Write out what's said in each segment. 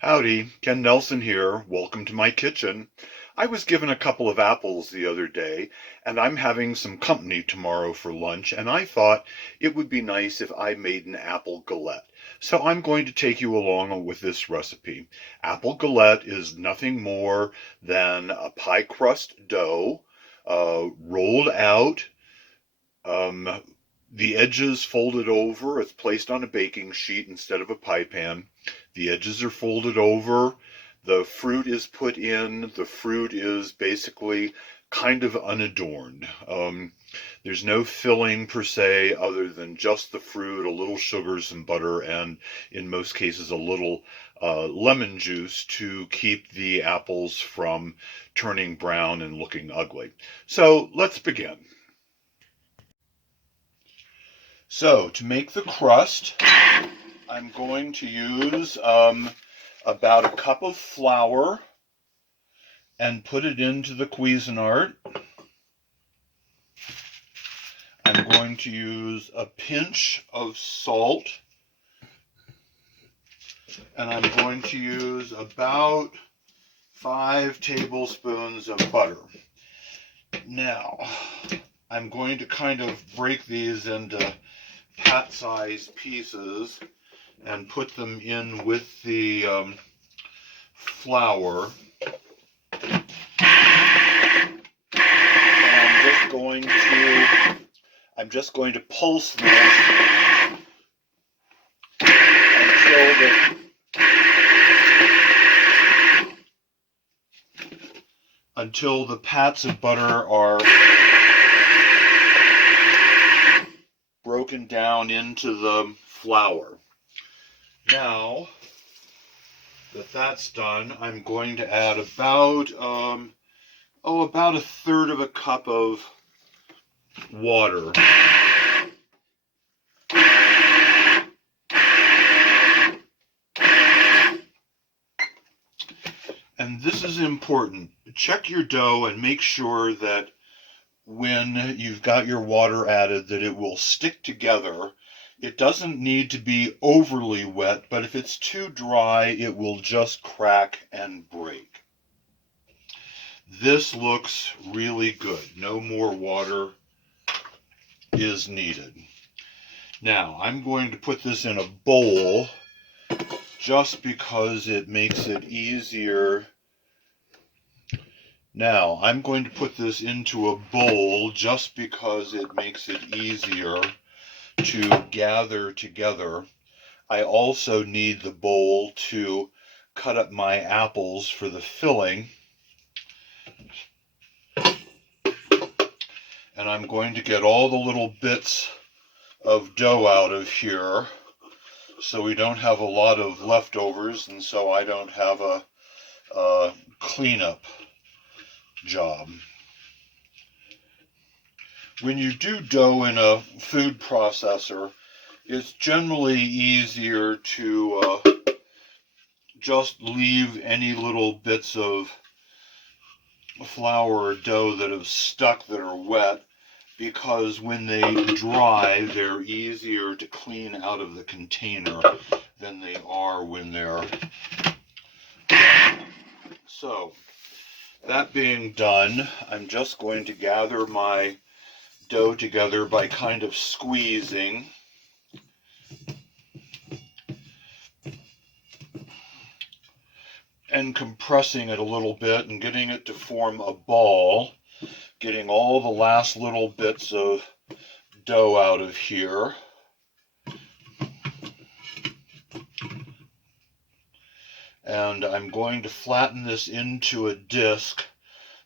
Howdy, Ken Nelson here. Welcome to my kitchen. I was given a couple of apples the other day, and I'm having some company tomorrow for lunch, and I thought it would be nice if I made an apple galette. So I'm going to take you along with this recipe. Apple galette is nothing more than a pie crust dough, rolled out, um, the edges folded over. It's placed on a baking sheet instead of a pie pan. The edges are folded over. The fruit is put in. The fruit is basically kind of unadorned. There's no filling per se other than just the fruit, a little sugar, some butter, and in most cases a little lemon juice to keep the apples from turning brown and looking ugly. So let's begin. So to make the crust, I'm going to use about a cup of flour and put it into the Cuisinart. I'm going to use a pinch of salt, and I'm going to use about 5 tablespoons of butter. Now, I'm going to kind of break these into pat-sized pieces and put them in with the flour. And I'm just going to pulse this until the pats of butter are broken down into the flour. Now that that's done, I'm going to add about a third of a cup of water. And this is important. Check your dough and make sure that when you've got your water added that it will stick together. It doesn't need to be overly wet, but if it's too dry, it will just crack and break. This looks really good. No more water is needed. Now, I'm going to put this in a bowl just because it makes it easier. Now, I'm going to put this into a bowl just because it makes it easier to gather together. I also need the bowl to cut up my apples for the filling. And I'm going to get all the little bits of dough out of here so we don't have a lot of leftovers, and so I don't have a cleanup job. When you do dough in a food processor, it's generally easier to just leave any little bits of flour or dough that have stuck that are wet, because when they dry, they're easier to clean out of the container than they are when they're wet. So, that being done, I'm just going to gather my dough together by kind of squeezing. And compressing it a little bit and getting it to form a ball, getting all the last little bits of dough out of here. And I'm going to flatten this into a disc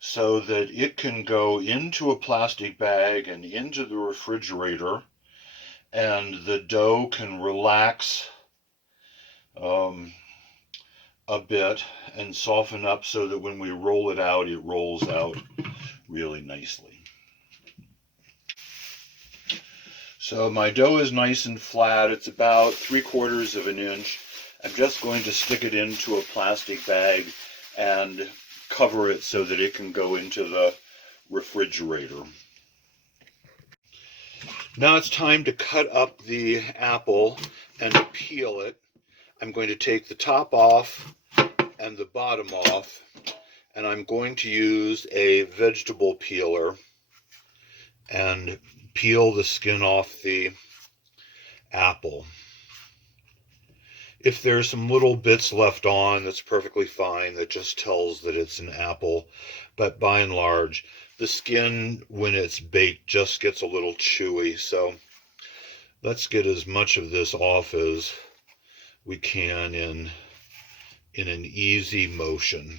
so that it can go into a plastic bag and into the refrigerator, and the dough can relax a bit and soften up so that when we roll it rolls out really nicely. So my dough is nice and flat. It's about 3/4 of an inch. I'm just going to stick it into a plastic bag and cover it so that it can go into the refrigerator. Now it's time to cut up the apple and peel it. I'm going to take the top off and the bottom off, and I'm going to use a vegetable peeler and peel the skin off the apple. If there's some little bits left on, that's perfectly fine. That just tells that it's an apple. But by and large, the skin, when it's baked, just gets a little chewy. So let's get as much of this off as we can in an easy motion.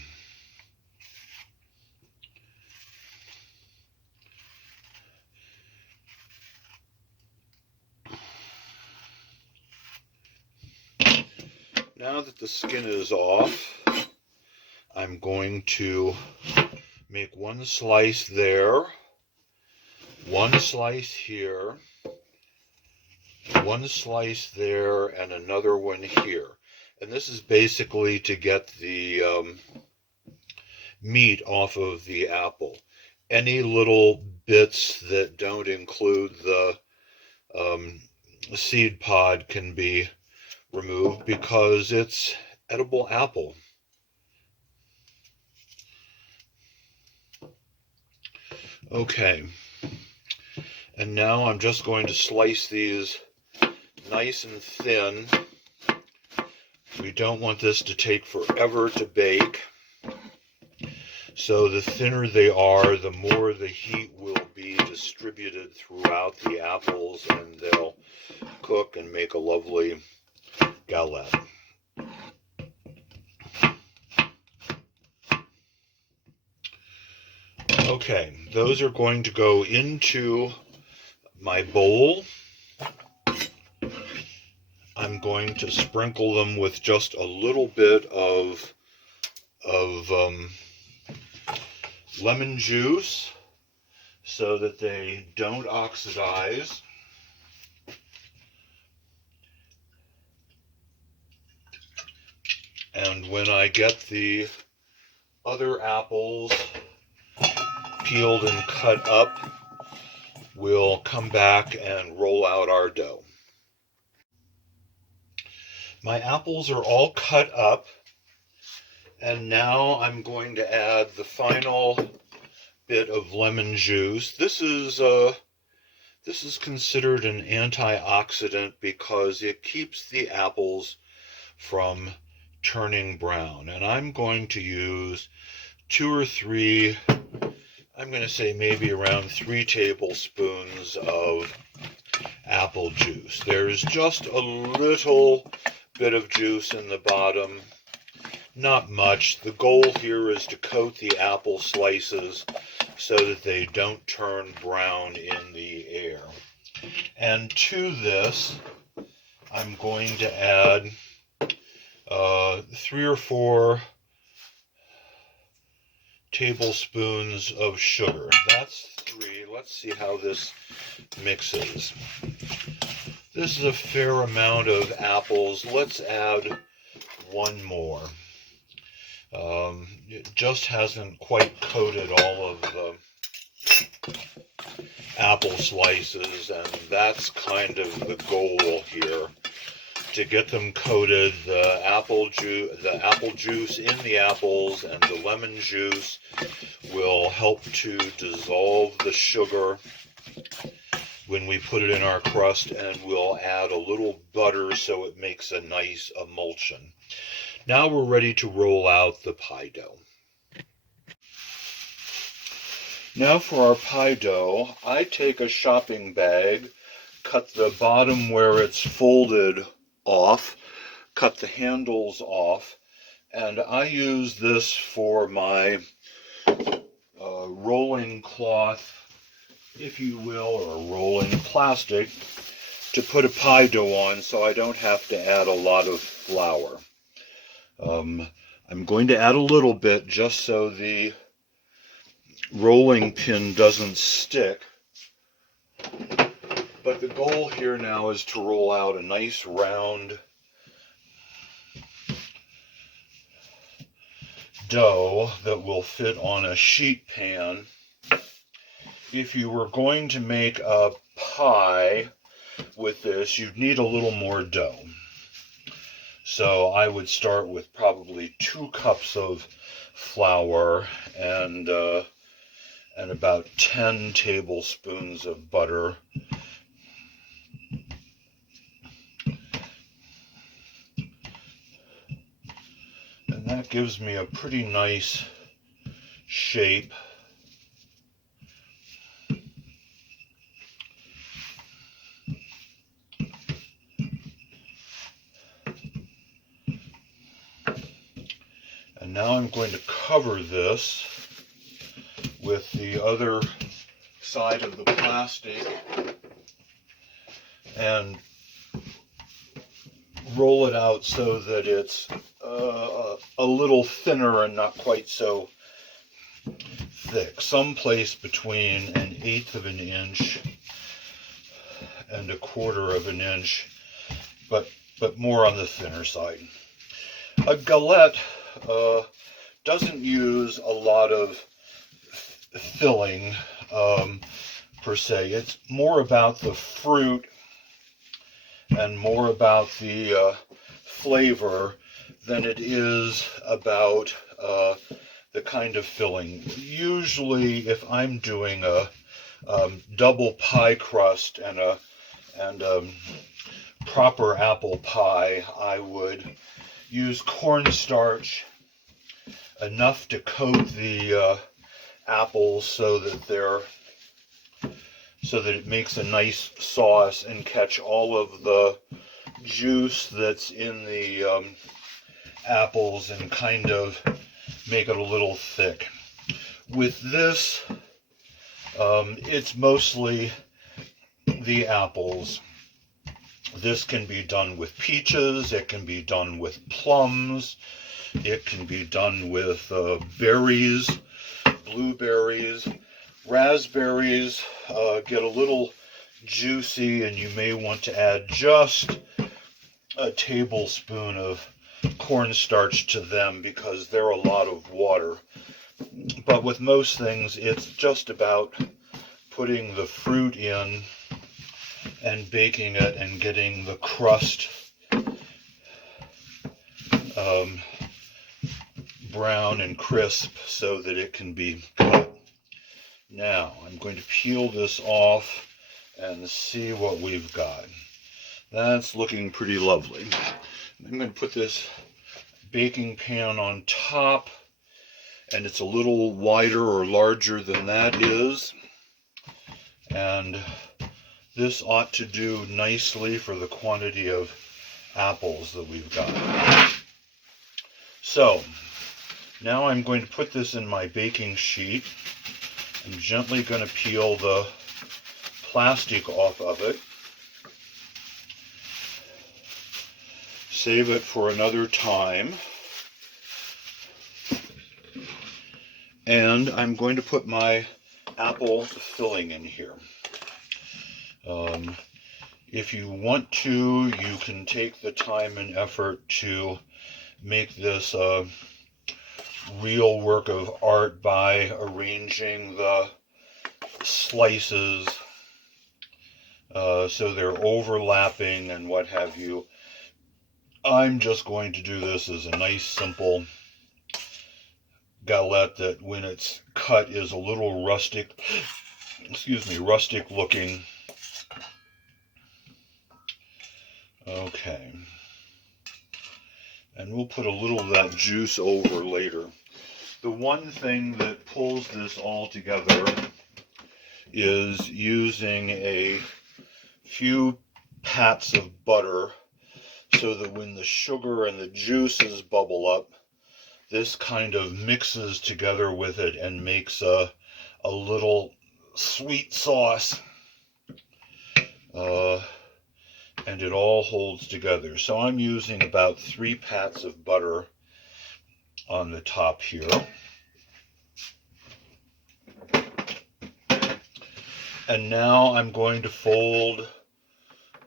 Now that the skin is off, I'm going to make one slice there, one slice here, one slice there, and another one here. And this is basically to get the meat off of the apple. Any little bits that don't include the seed pod can be removed because it's edible apple. Okay, and now I'm just going to slice these nice and thin. We don't want this to take forever to bake. So the thinner they are, the more the heat will be distributed throughout the apples, and they'll cook and make a lovely galette. Okay, those are going to go into my bowl. I'm going to sprinkle them with just a little bit of lemon juice so that they don't oxidize. And when I get the other apples peeled and cut up, we'll come back and roll out our dough. My apples are all cut up, and now I'm going to add the final bit of lemon juice. This is considered an antioxidant because it keeps the apples from turning brown. And I'm going to use 2 or 3, I'm going to say maybe around 3 tablespoons of apple juice. There's just a little bit of juice in the bottom, not much. The goal here is to coat the apple slices so that they don't turn brown in the air. And to this, I'm going to add 3 or 4 tablespoons of sugar. That's 3. Let's see how this mixes. This is a fair amount of apples. Let's add 1 more. It just hasn't quite coated all of the apple slices, and that's kind of the goal here, to get them coated. The apple juice in the apples and the lemon juice will help to dissolve the sugar when we put it in our crust, and we'll add a little butter so it makes a nice emulsion. Now we're ready to roll out the pie dough. Now for our pie dough, I take a shopping bag, cut the bottom where it's folded off, cut the handles off, and I use this for my rolling cloth, if you will, or rolling plastic, to put a pie dough on so I don't have to add a lot of flour. I'm going to add a little bit just so the rolling pin doesn't stick. But the goal here now is to roll out a nice round dough that will fit on a sheet pan. If you were going to make a pie with this, you'd need a little more dough. So I would start with probably 2 cups of flour and about 10 tablespoons of butter. And that gives me a pretty nice shape. And now I'm going to cover this with the other side of the plastic and roll it out so that it's a little thinner and not quite so thick. Someplace between 1/8 of an inch and 1/4 of an inch, but more on the thinner side. A galette doesn't use a lot of filling per se. It's more about the fruit and more about the flavor than it is about the kind of filling. Usually, if I'm doing a double pie crust and a proper apple pie, I would use cornstarch enough to coat the apples so that it makes a nice sauce and catch all of the juice that's in the apples and kind of make it a little thick. With this, it's mostly the apples. This can be done with peaches, it can be done with plums, it can be done with berries, blueberries, raspberries get a little juicy and you may want to add just a tablespoon of cornstarch to them because they're a lot of water. But with most things, it's just about putting the fruit in and baking it and getting the crust brown and crisp so that it can be cut. Now I'm going to peel this off and see what we've got. That's looking pretty lovely. I'm going to put this baking pan on top, and it's a little wider or larger than that is, and this ought to do nicely for the quantity of apples that we've got. So now I'm going to put this in my baking sheet. I'm gently going to peel the plastic off of it. Save it for another time. And I'm going to put my apple filling in here. If you want to, you can take the time and effort to make this a real work of art by arranging the slices so they're overlapping and what have you. I'm just going to do this as a nice simple galette that when it's cut is a little rustic looking. Okay. And we'll put a little of that juice over later. The one thing that pulls this all together is using a few pats of butter so that when the sugar and the juices bubble up, this kind of mixes together with it and makes a little sweet sauce. And it all holds together. So I'm using about 3 pats of butter on the top here. And now I'm going to fold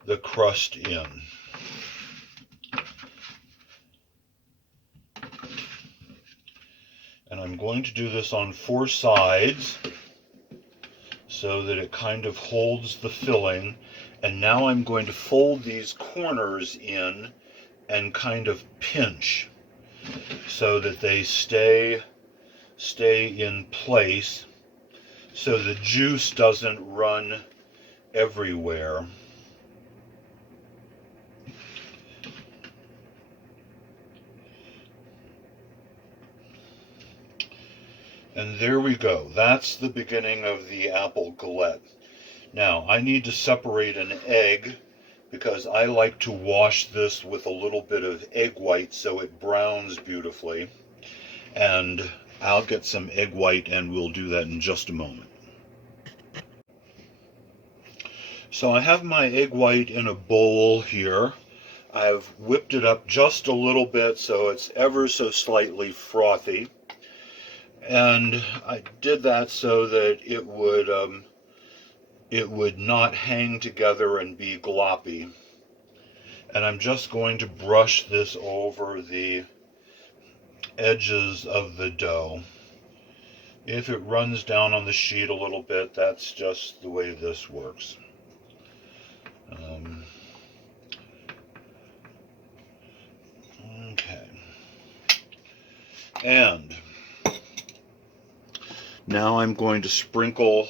the crust in. And I'm going to do this on 4 sides so that it kind of holds the filling. And now I'm going to fold these corners in and kind of pinch so that they stay in place, so the juice doesn't run everywhere. And there we go. That's the beginning of the apple galette. Now, I need to separate an egg because I like to wash this with a little bit of egg white so it browns beautifully. And I'll get some egg white and we'll do that in just a moment. So I have my egg white in a bowl here. I've whipped it up just a little bit so it's ever so slightly frothy. And I did that so that it would not hang together and be gloppy. And I'm just going to brush this over the edges of the dough. If it runs down on the sheet a little bit, that's just the way this works. Okay. And now I'm going to sprinkle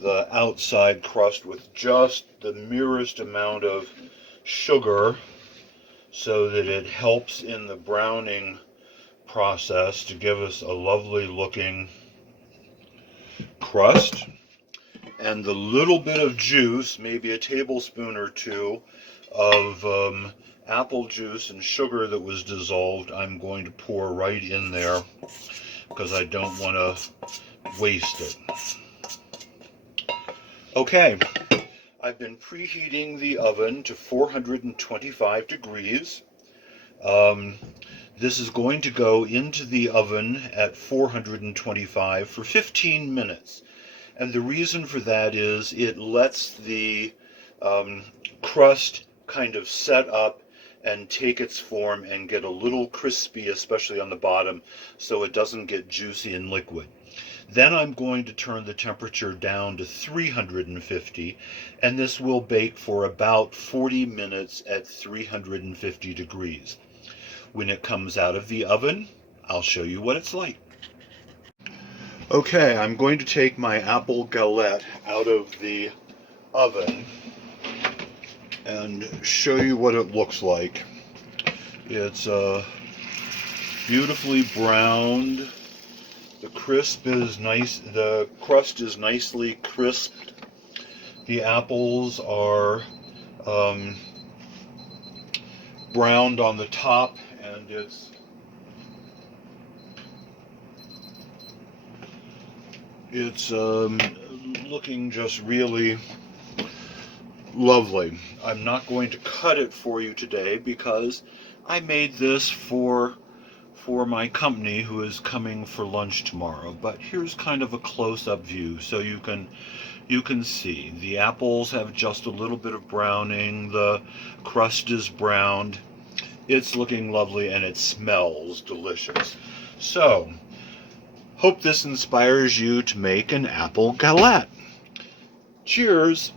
the outside crust with just the merest amount of sugar so that it helps in the browning process to give us a lovely looking crust. And the little bit of juice, maybe a tablespoon or two of apple juice and sugar that was dissolved, I'm going to pour right in there because I don't want to waste it. Okay, I've been preheating the oven to 425 degrees. This is going to go into the oven at 425 for 15 minutes. And the reason for that is it lets the crust kind of set up and take its form and get a little crispy, especially on the bottom, so it doesn't get juicy and liquid. Then I'm going to turn the temperature down to 350, and this will bake for about 40 minutes at 350 degrees. When it comes out of the oven, I'll show you what it's like. Okay, I'm going to take my Apple Galette out of the oven and show you what it looks like. It's beautifully browned. The crisp is nice. The crust is nicely crisped. The apples are browned on the top, and it's looking just really lovely. I'm not going to cut it for you today because I made this for my company who is coming for lunch tomorrow. But here's kind of a close-up view so you can see. The apples have just a little bit of browning. The crust is browned. It's looking lovely and it smells delicious. So, hope this inspires you to make an apple galette. Cheers!